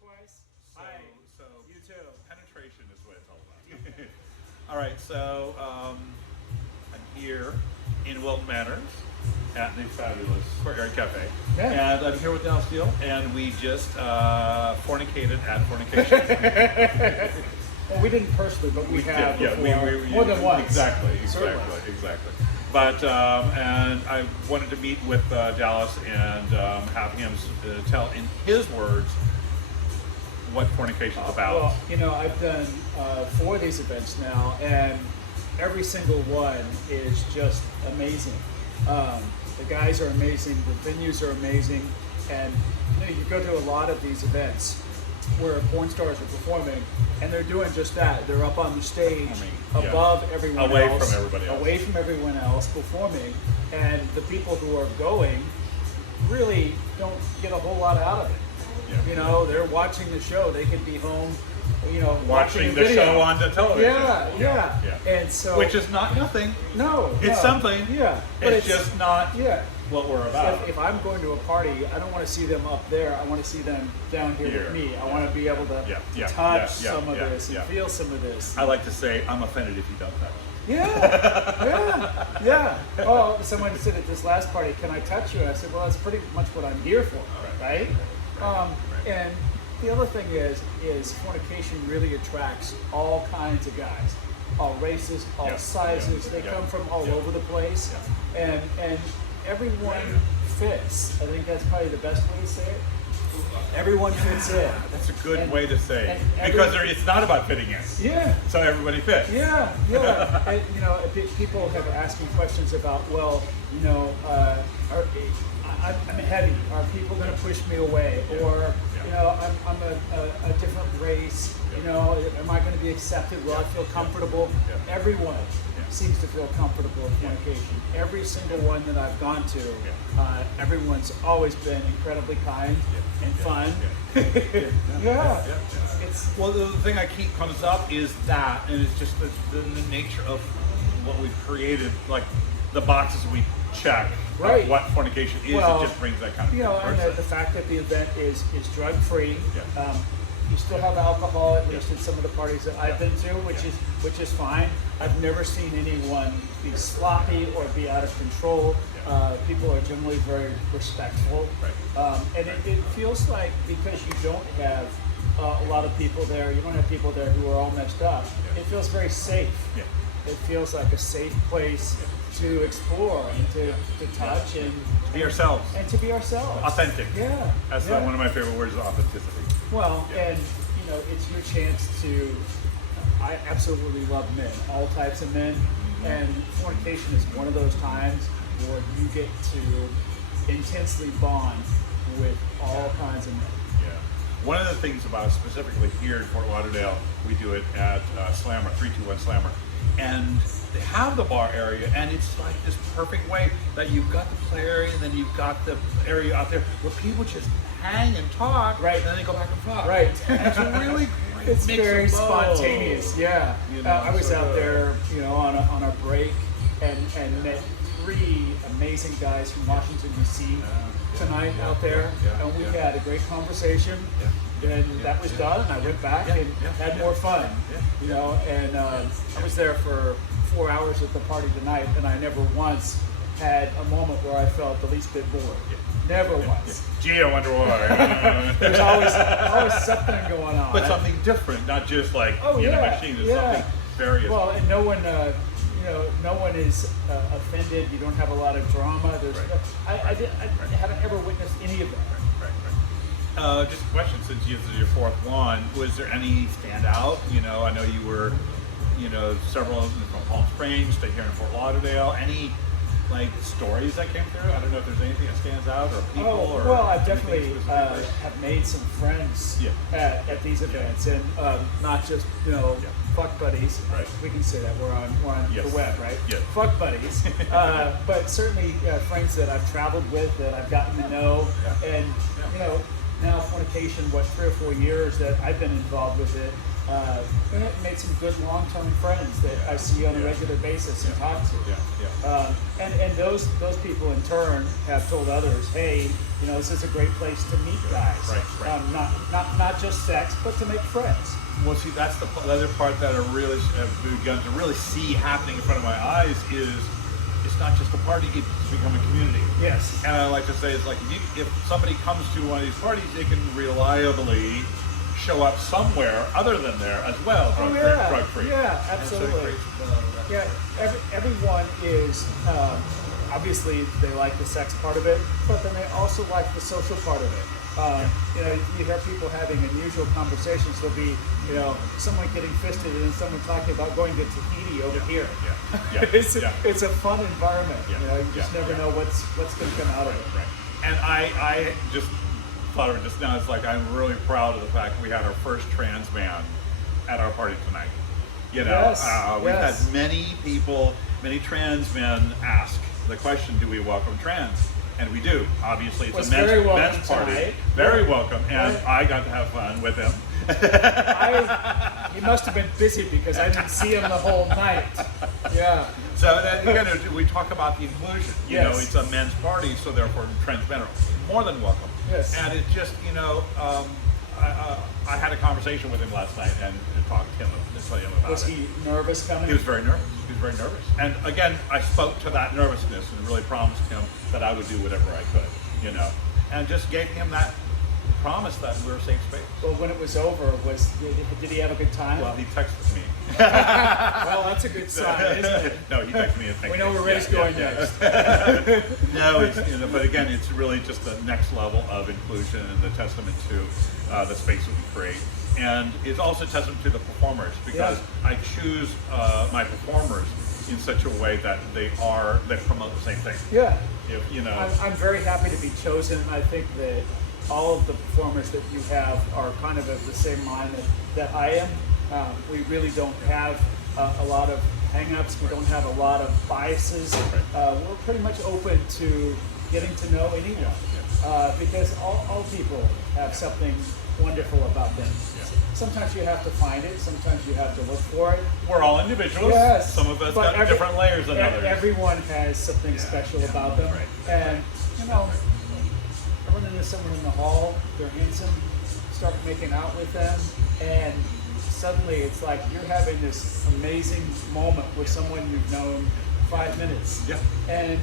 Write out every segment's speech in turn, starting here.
twice. So, Hi. so You too. penetration is what it's all about. All right, so I'm here in Wilton Manors at the fabulous Courtyard Cafe, Yeah. and I'm here with Dallas Steele, and we just fornicated at Fornication. Well, we didn't personally, but we have yeah, before, more than once. Exactly. Certainly. But and I wanted to meet with Dallas and have him tell in his words what fornication is about. Well, you know, I've done 4 of these events now, and every single one is just amazing. The guys are amazing, the venues are amazing, and you know, you go to a lot of these events where porn stars are performing, and they're doing just that. They're up on the stage, above everyone away else, from everybody else, away from everyone else, performing, and the people who are going really don't get a whole lot out of it. Yeah. You know, they're watching the show. They could be home, you know, watching a the video. show on the television. Yeah. And so, which is not nothing. No, It's something. Yeah, but it's just not what we're about. If I'm going to a party, I don't want to see them up there. I want to see them down here with me. I want to be able to touch some of this and feel some of this. I like to say, I'm offended if you don't touch. Yeah. Oh, someone said at this last party, "Can I touch you?" And I said, "Well, that's pretty much what I'm here for, right?" And the other thing is fornication really attracts all kinds of guys, all races, all sizes. They come from all over the place, and everyone fits. I think that's probably the best way to say it. Everyone fits in. That's a good way to say it. Because it's not about fitting in. Yeah. So everybody fits. Yeah. And, you know, people have asking questions about, well, you know, I'm heavy. Are people going to push me away? Or, you know, I'm a different race. You know, am I going to be accepted? Will I feel comfortable? Everyone seems to feel comfortable in fornication. Every single one that I've gone to, everyone's always been incredibly kind and fun. It's well, the thing I keep comes up is that, and it's just the nature of what we've created, like the boxes we check. Right. What fornication is, well, it just brings that kind of and the fact that the event is drug free. You still have alcohol, at least in some of the parties that I've been to, which is fine. I've never seen anyone be sloppy or be out of control. People are generally very respectful, and it feels like, because you don't have a lot of people there, you don't have people there who are all messed up. It feels very safe. It feels like a safe place to explore and to touch and to be ourselves. And to be ourselves. Authentic. That's one of my favorite words, is authenticity. Well, and you know, it's your chance to. I absolutely love men, all types of men, and fornication is one of those times where you get to intensely bond with all kinds of men. One of the things about, specifically here in Fort Lauderdale, we do it at Slammer, 321 Slammer, and they have the bar area, and it's like this perfect way that you've got the play area, and then you've got the area out there where people just hang and talk, and then they go back and fuck. And it's really great. It's very spontaneous. You know, I was out there, you know, on a break, and met 3 amazing guys from Washington D.C. tonight out there, and we had a great conversation. And that was done, and I went back and had more fun. You know, and I was there for 4 hours at the party tonight, and I never once had a moment where I felt the least bit bored. Never once. Gee, I wonder why. There's always something going on. But something different, not just like in a machine. There's something very well, and no one, no one is offended. You don't have a lot of drama. There's, I haven't ever witnessed any of that. Just a question, since this is your 4th one, was there any standout? You know, I know you were, you know, several of them from Palm Springs to here in Fort Lauderdale. Any like stories that came through? I don't know if there's anything that stands out, or people. Well, I definitely have made some friends at these events, and not just, you know, fuck buddies. We can say that we're on the web, right? Fuck buddies, but certainly friends that I've traveled with, that I've gotten to know, and you know, now fornication, 3 or 4 years that I've been involved with it. And it made some good long-term friends that I see on a regular basis and talk to. And those people in turn have told others, hey, you know, this is a great place to meet guys. not just sex, but to make friends. Well, see, that's the other part that I really have begun to really see happening in front of my eyes is it's not just a party, it's become a community. Yes. And I like to say, it's like if somebody comes to one of these parties, they can reliably show up somewhere other than there as well, drug-free. Yeah, absolutely. Yeah, everyone is, obviously they like the sex part of it, but then they also like the social part of it. You know, you hear people having unusual conversations. There'll be, you know, someone getting fisted and then someone talking about going to Tahiti over here. It's a fun environment. You know, you just never know what's going to come out of it. Right. And I just thought of it just now. It's like I'm really proud of the fact we had our first trans man at our party tonight. You know, we've had many people, many trans men ask the question, do we welcome trans? And we do. Obviously, it's a men's party. Tonight. Very welcome. And I got to have fun with him. He must have been busy because I didn't see him the whole night. Yeah. So again, we talk about the inclusion. You know, it's a men's party, so therefore trans men are more than welcome. Yes. And it just, you know, I had a conversation with him last night and talked to him about it. Was he nervous coming? He was very nervous. And again, I spoke to that nervousness and really promised him that I would do whatever I could, you know, and just gave him that promise that we were a safe space. Well, when it was over, did he have a good time? Well, he texted me. Well, that's a good sign, isn't it? No, he texted me and thanked me. We know where Ray's going next. No, it's, you know, but again, it's really just the next level of inclusion and the testament to the space that we create. And it's also a testament to the performers because I choose my performers in such a way that they promote the same thing. Yeah. If, you know, I'm very happy to be chosen. I think that all of the performers that you have are kind of of the same mind that I am. We really don't have a lot of hang-ups. We don't have a lot of biases. We're pretty much open to getting to know anyone because all people have something wonderful about them. Sometimes you have to find it. Sometimes you have to look for it. We're all individuals. Yes. Some of us got different layers than others. Everyone has something special about them. And, you know, I run into someone in the hall, they're handsome, start making out with them, and suddenly it's like you're having this amazing moment with someone you've known 5 minutes. Yeah. And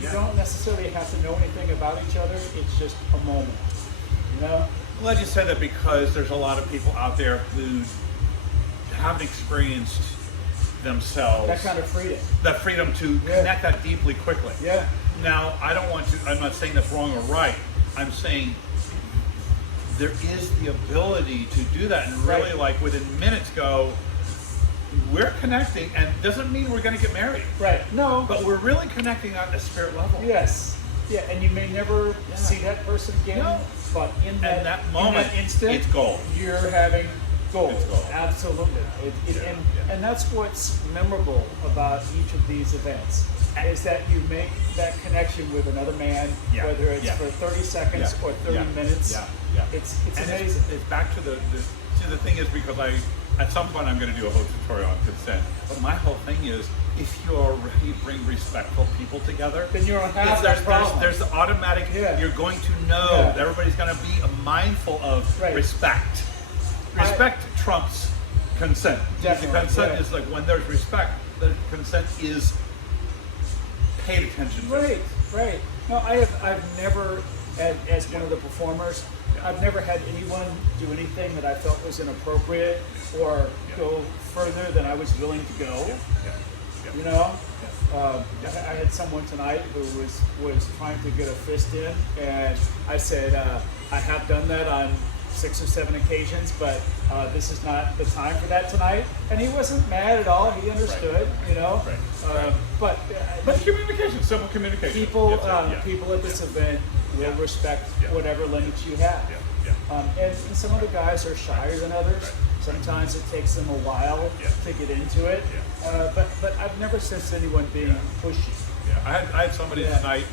you don't necessarily have to know anything about each other, it's just a moment. You know? I'm glad you said that because there's a lot of people out there who haven't experienced themselves. That kind of freedom. That freedom to connect that deeply quickly. Yeah. Now, I'm not saying that's wrong or right. I'm saying there is the ability to do that and really like within minutes go, we're connecting, and doesn't mean we're going to get married. Right. No. But we're really connecting on a spirit level. Yes. Yeah, and you may never see that person again. No. But in that moment, in that instant, it's gold. You're having gold. It's gold. Absolutely. And that's what's memorable about each of these events is that you make that connection with another man, whether it's for 30 seconds or 30 minutes. It's amazing. It's back to the thing is because at some point I'm going to do a whole tutorial on consent. But my whole thing is, if you already bring respectful people together, then you don't have that problem. There's the automatic. You're going to know that everybody's going to be mindful of respect. Respect trumps consent. Definitely. The consent is like when there's respect, the consent is paid attention to. Right. No, I've never, as one of the performers, I've never had anyone do anything that I felt was inappropriate or go further than I was willing to go. You know, I had someone tonight who was trying to get a fist in, and I said, I have done that on 6 or 7 occasions, but this is not the time for that tonight. And he wasn't mad at all. He understood, you know. But communication, simple communication. People at this event will respect whatever limits you have. And some of the guys are shyer than others. Sometimes it takes them a while to get into it. But I've never sensed anyone being pushy. I had somebody tonight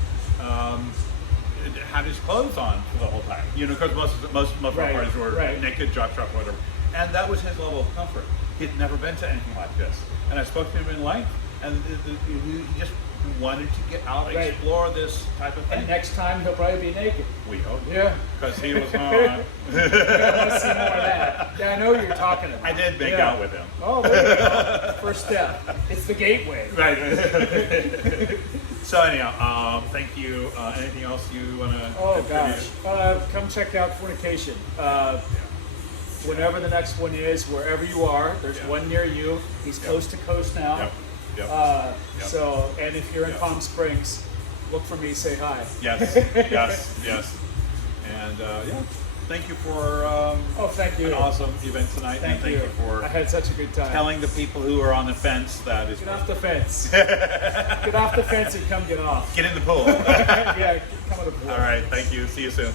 had his clothes on for the whole time. You know, because most of our parties were naked, jockstrap, whatever. And that was his level of comfort. He'd never been to anything like this. And I spoke to him in length, and he just who wanted to get out and Right. explore this type of thing. And next time he'll probably be naked. We hope. Yeah. Because he was on. I want to see more of that. Yeah, I know what you're talking about. I did make Yeah. out with him. Oh, there you go. First step. It's the gateway. Right. So anyhow, thank you. Anything else you want to? Oh gosh. Come check out Fornication. Whenever the next one is, wherever you are, there's Yeah. one near you. He's coast to coast now. Yep. Yep. Yep. So, and if you're in Yep. Palm Springs, look for me, say hi. Yes. Yes. Yes. And yeah, thank you for Oh, thank you. an awesome event tonight. Thank and thank you for I had such a good time. telling the people who are on the fence that is Get off the fence. Get off the fence and come get off. get in the pool. Yeah, come on the pool. All right. Thank you. See you soon.